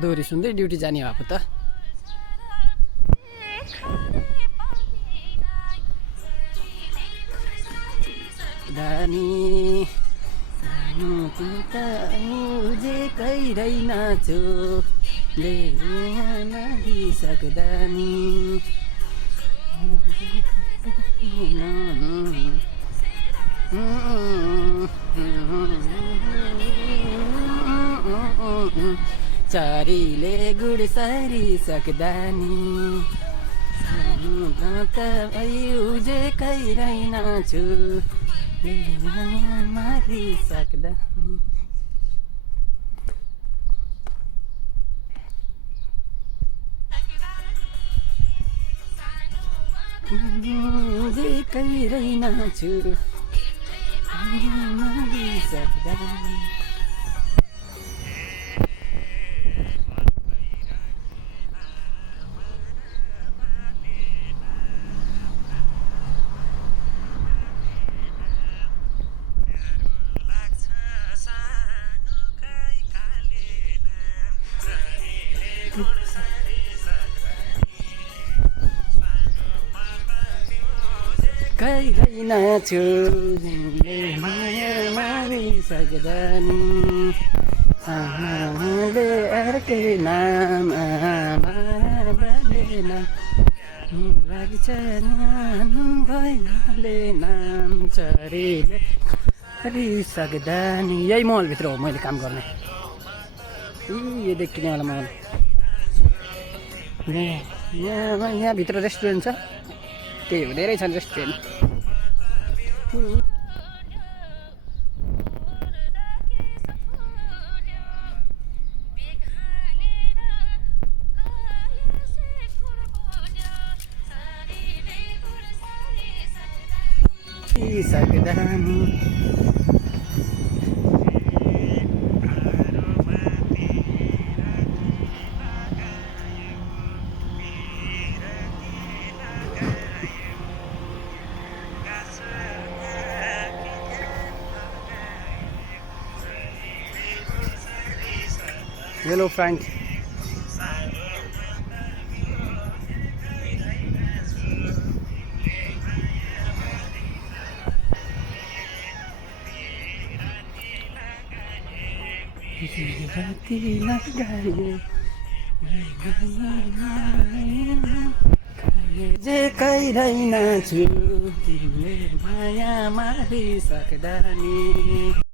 दोहोरी सुन्दै ड्युटी जाने भएको त दानी जे कहिरै नाचो सक्दा नि चरीले गुडसरी सक्दा नि जे कहिरै नाचु मारिसक्दा जे कहिरै नाचु मारिसक्दा कहिरै नाचु माया मारिसक्दा नि आमाले अर्कै नाम आमाले नाम लाग्छ नाम भैयाले नाम चरीले गरिसक्दा नि यही महलभित्र हो मैले काम गर्ने यो देखिने वाला महल यहाँभित्र रेस्टुरेन्ट छ त्यही हो धेरै छन् रेस्टुरेन्ट सक्दा नि Hello friend. जे कहिरै नाचु तिमीले माया मारिसक्दा नि